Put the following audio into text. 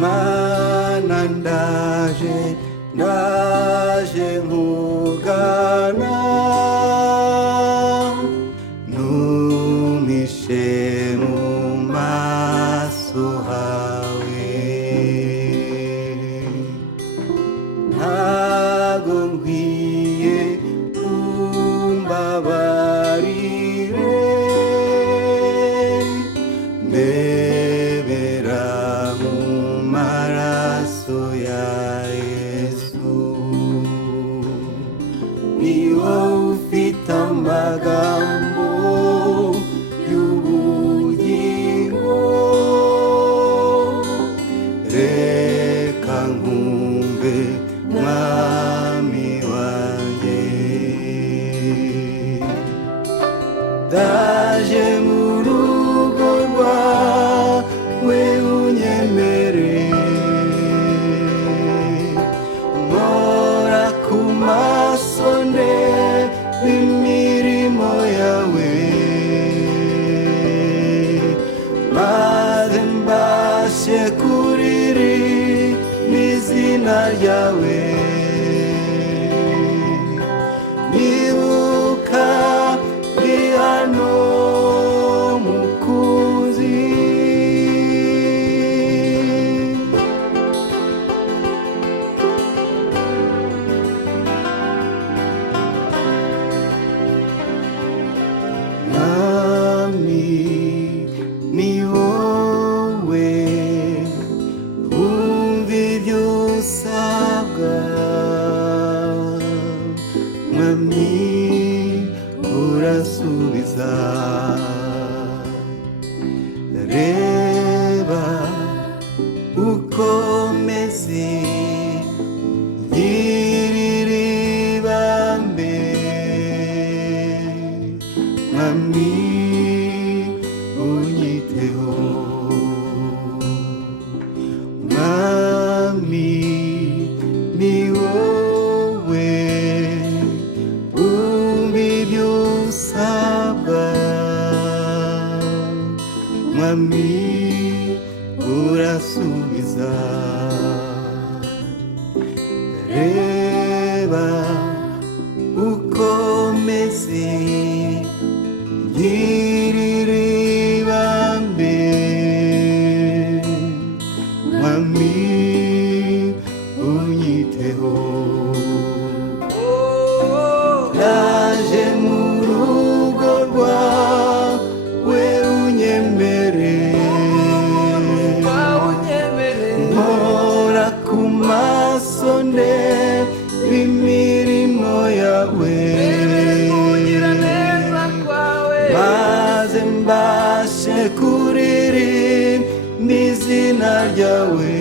Mana ndaje nkugana, numishe mu maso hawe. Ntago nkwiye umbabarire, ndebera mu maraso ya Yesu. Ni wowe ufite amagambo y'ubugingo, reka nkumve mwami wanjye. Ndaje mu rugo rwawe unyemere, nkora ku maso ndeba imirimo yawe, maze mbashe kuririmba izina ryawe. Nibuka ndi hano mukunzi, Mwami ni wowe wumva ibyo usabwa, Mwami urasubiza. Reba ukomeze ngirira ibambe, Mwami unyiteho. Mwami ni wowe wumva ibyo usabwa, Mwami urasubiza. Reba ukomeze ngirira ibambe, Mwami unyiteho. Ndaje mu rugo rwawe unyemere, nkora ku maso ndeba imirimo yawe, maze mbashe kuririmba izina ryawe.